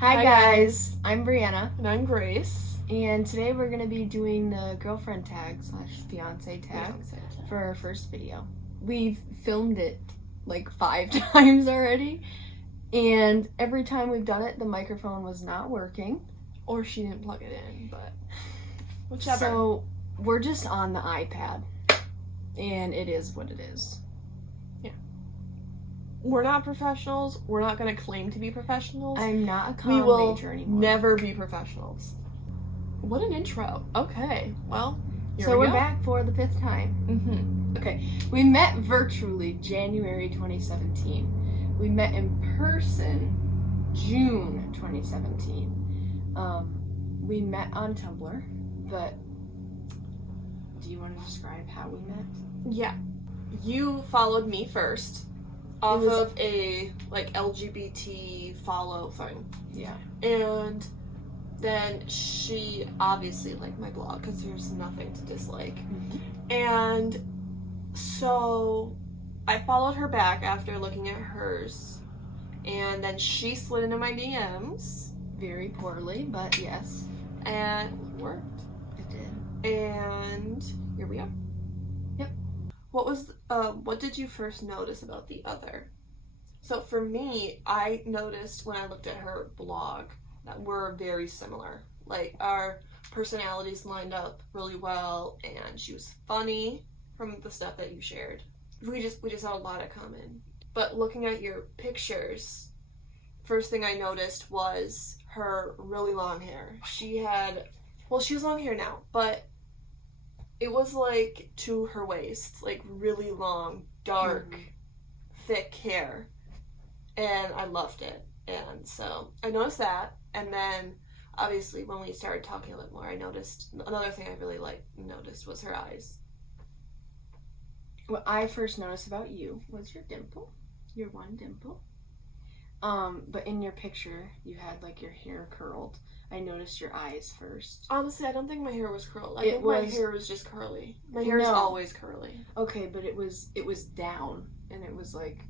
Hi guys, I'm Brianna, And I'm Grace. and today we're going to be doing the girlfriend tag / fiance tag for our first video. We've filmed it like 5 times already, and every time we've done it, the microphone was not working. Or she didn't plug it in, but whichever. So we're just on the iPad, and it is what it is. We're not professionals. We're not going to claim to be professionals. I'm not a We comm will major anymore. never be professionals. What an intro. Okay, well, So we're back for the 5th time. Mm-hmm. Okay, we met virtually January 2017. We met in person June 2017. We met on Tumblr, but do you want to describe how we met? Yeah. You followed me first off of a like LGBT follow thing. Yeah. And then she obviously liked my blog because there's nothing to dislike. Mm-hmm. And so I followed her back after looking at hers. And then she slid into my DMs. Very poorly, but yes. And it worked. It did. And here we are. Yep. What did you first notice about the other? So for me, I noticed when I looked at her blog that we're very similar. Like our personalities lined up really well, and she was funny from the stuff that you shared. We just had a lot in common. But looking at your pictures, first thing I noticed was her really long hair. She has long hair now, but it was like to her waist, like really long, dark, thick hair. And I loved it. And so I noticed that. And then obviously when we started talking a little more, I noticed another thing I really noticed was her eyes. What I first noticed about you was your dimple. Your one dimple. But in your picture, you had like your hair curled. I noticed your eyes first. Honestly, I don't think my hair was curled. I think my hair was just curly. My hair is always curly. Okay, but it was down, and it was like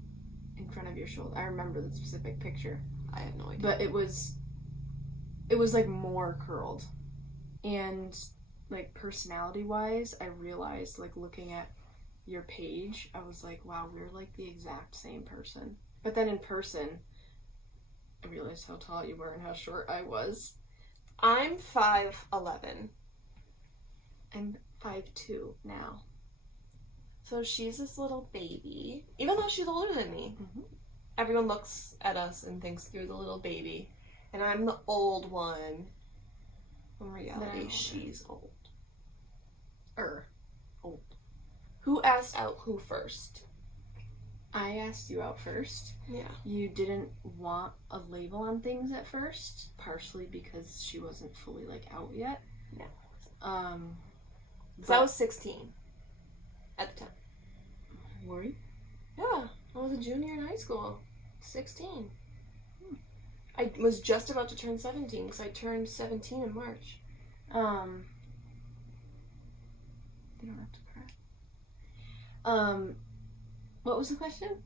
in front of your shoulder. I remember the specific picture. I have no idea. But it was like more curled. And like personality-wise, I realized like looking at your page, I was like, wow, we're like the exact same person. But then in person, I realized how tall you were and how short I was. I'm 5'11". I'm 5'2" now. So she's this little baby, even though she's older than me. Mm-hmm. Everyone looks at us and thinks you're the little baby, and I'm the old one. In reality, she's old. Old. Who asked out who first? I asked you out first. Yeah. You didn't want a label on things at first, partially because she wasn't fully like out yet. No. So I was 16 at the time. Were you? Yeah, I was a junior in high school. 16. I was just about to turn 17 because I turned 17 in March. You don't have to cry. What was the question?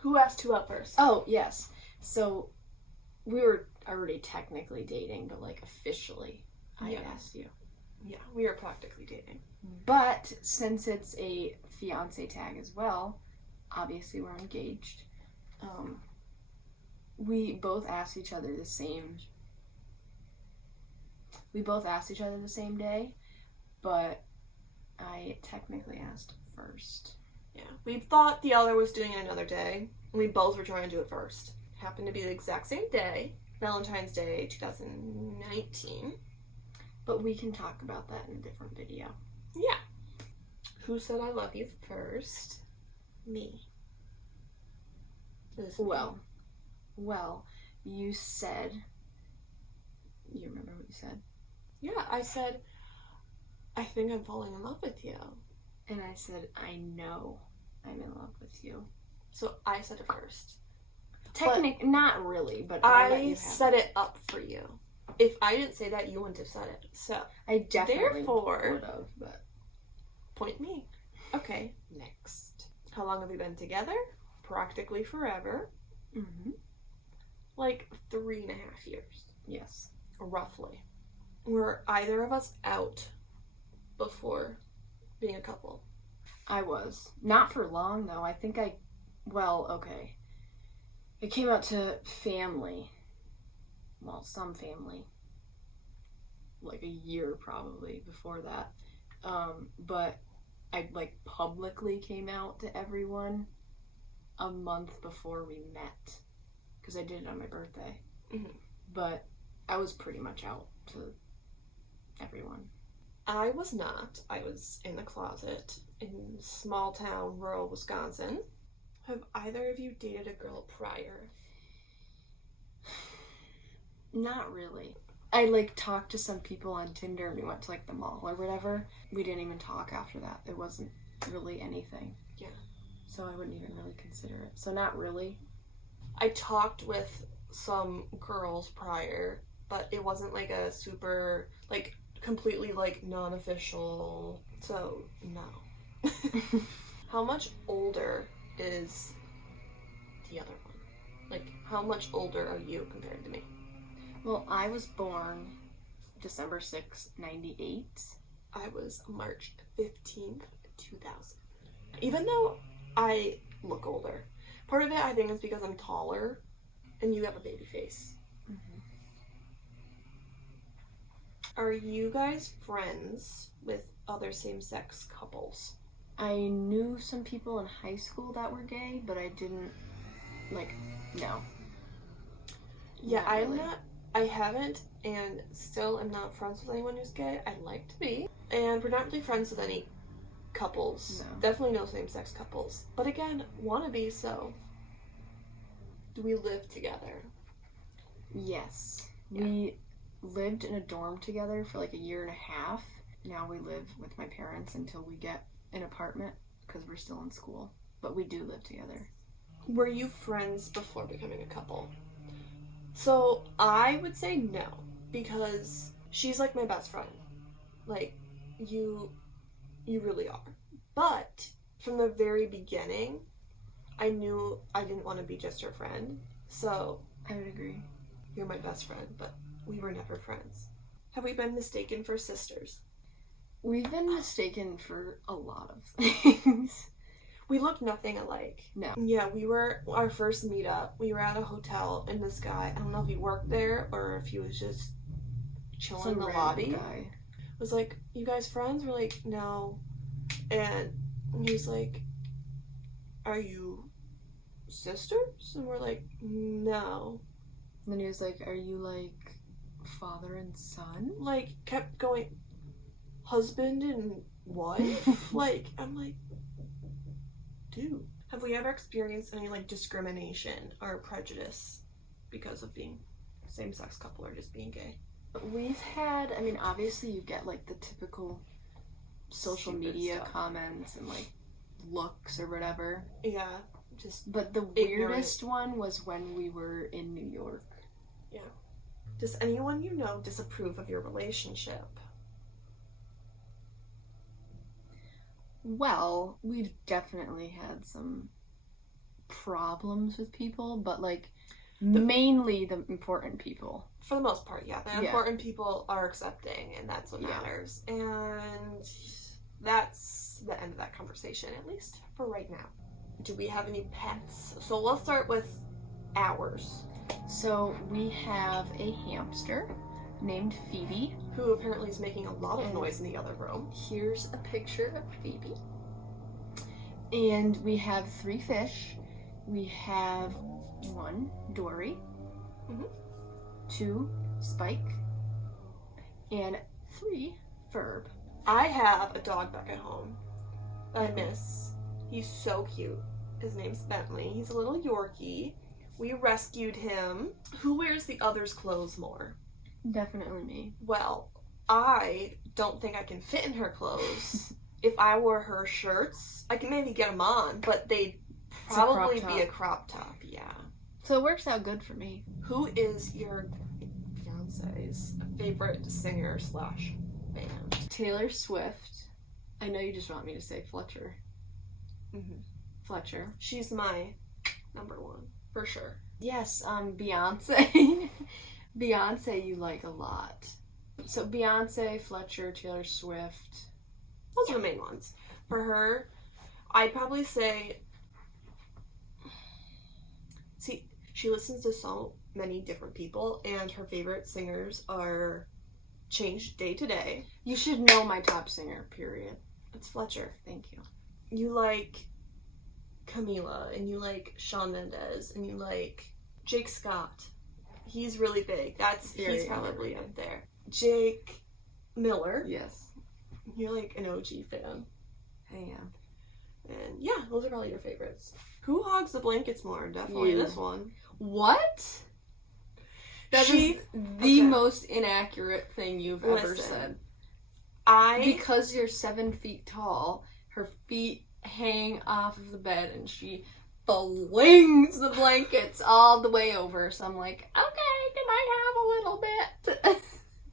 Who asked who out first? Oh, yes. So, we were already technically dating, but like officially, I asked you. Yeah, we were practically dating. But since it's a fiance tag as well, obviously we're engaged. We both asked each other the same. We both asked each other the same day, but I technically asked first. Yeah, we thought the other was doing it another day, and we both were trying to do it first. Happened to be the exact same day, Valentine's Day 2019. But we can talk about that in a different video. Yeah. Who said I love you first? Me. Well, you said... You remember what you said? Yeah, I said, I think I'm falling in love with you. And I said, I know I'm in love with you. So I said it first. Not really, but I set it up for you. If I didn't say that, you wouldn't have said it. So I definitely would have, but point me. Okay, next. How long have we been together? Practically forever. Mm-hmm. like 3.5 years, Yes. roughly. Were either of us out before being a couple? I was. Not for long, though. I think okay. It came out to family. Well, some family. Like a year probably before that. But I, like, publicly came out to everyone a month before we met. Because I did it on my birthday. Mm-hmm. But I was pretty much out to everyone. I was not. I was in the closet in small town, rural Wisconsin. Have either of you dated a girl prior? Not really. I, like, talked to some people on Tinder and we went to, like, the mall or whatever. We didn't even talk after that. It wasn't really anything. Yeah. So I wouldn't even really consider it. So not really. I talked with some girls prior, but it wasn't, like, a super, like, completely, like, non-official. So, no. How much older is the other one? Like, how much older are you compared to me? Well, I was born December 6th, 98. I was March 15th, 2000. Even though I look older, part of it I think is because I'm taller and you have a baby face. Mm-hmm. Are you guys friends with other same-sex couples? I knew some people in high school that were gay, but I didn't, like, no. Yeah, Not really. I haven't and still am not friends with anyone who's gay. I'd like to be. And we're not really friends with any couples. No. Definitely no same-sex couples. But again, wanna be, so. Do we live together? Yes. Yeah. We lived in a dorm together for like a year and a half. Now we live with my parents until we get an apartment because we're still in school. But we do live together. Were you friends before becoming a couple? So I would say no, because she's like my best friend. Like, you really are. But from the very beginning, I knew I didn't want to be just her friend. So I would agree. you're my best friend, but we were never friends. Have we been mistaken for sisters? We've been mistaken for a lot of things. We look nothing alike. No. Yeah, our first meetup, we were at a hotel, and this guy, I don't know if he worked there or if he was just chilling Some in the random lobby, guy. was like, you guys friends? We're like, no. And he's like, are you sisters? And we're like, no. And then he was like, are you like father and son? Like, kept going, husband and wife? Like, I'm like, dude. Have we ever experienced any, like, discrimination or prejudice because of being a same-sex couple or just being gay? We've had, I mean, obviously you get like the typical social Stupid media stuff. comments and like looks or whatever. Yeah, just, But the Ignorant. weirdest one was when we were in New York. does anyone you know disapprove of your relationship? Well, we've definitely had some problems with people, but like mainly the important people. For the most part, yeah. The Yeah. important people are accepting, and that's what Yeah. matters. And that's the end of that conversation, at least for right now. Do we have any pets? So let's start with ours, So we have a hamster named Phoebe. who apparently is making a lot of And- noise in the other room. Here's a picture of Phoebe. And we have 3 fish. We have 1 Dory, Mhm. 2 Spike, and 3 Ferb. I have a dog back at home that I miss. He's so cute. His name's Bentley. He's a little Yorkie. We rescued him. Who wears the other's clothes more? Definitely me. Well, I don't think I can fit in her clothes. If I wore her shirts, I can maybe get them on, but they'd It's a crop probably top. be a crop top, yeah. So it works out good for me. Who is your fiance's favorite singer slash band? Taylor Swift. I know you just want me to say Fletcher. Mm-hmm. Fletcher. She's my number one. for sure. Yes, Beyonce. Beyonce you like a lot. So Beyonce, Fletcher, Taylor Swift. Those are the main ones. For her, I'd probably say... See, she listens to so many different people, and her favorite singers are changed day to day. You should know my top singer, period. It's Fletcher. Thank you. You like Camila, and you like Shawn Mendes, and you like Jake Scott. He's really big. He's probably up there. Jake Miller. Yes. You're like an OG fan. I am. And yeah, those are probably your favorites. Who hogs the blankets more? Definitely You. this one. What? That is the most inaccurate thing you've ever said. Because you're 7 feet tall, her feet hang off of the bed and she flings the blankets all the way over. So I'm like, okay, can I have a little bit?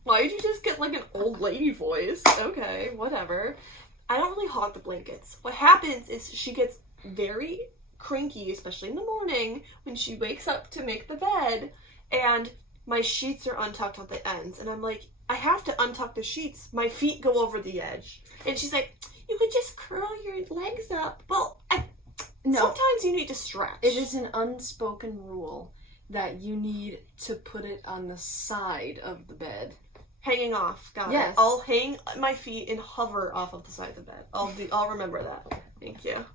Why did you just get like an old lady voice? Okay, whatever. I don't really hog the blankets. What happens is she gets very cranky, especially in the morning, when she wakes up to make the bed, and my sheets are untucked at the ends, and I'm like, I have to untuck the sheets. My feet go over the edge. And she's like, you could just curl your legs up. Well, no. Sometimes you need to stretch. It is an unspoken rule that you need to put it on the side of the bed. Hanging off. Got Yes. it. I'll hang my feet and hover off of the side of the bed. I'll remember that. Thank you.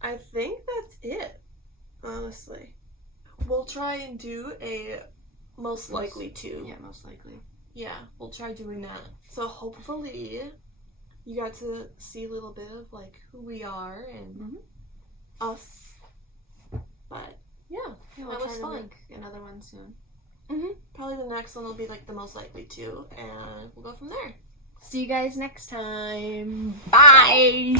I think that's it, honestly. We'll try and do a most likely to. Yeah, most likely. Yeah, we'll try doing that. So hopefully you got to see a little bit of like who we are and us. But yeah, We'll that was try to fun. make another one soon. Probably the next one will be like the most likely to, and we'll go from there. See you guys next time. Bye!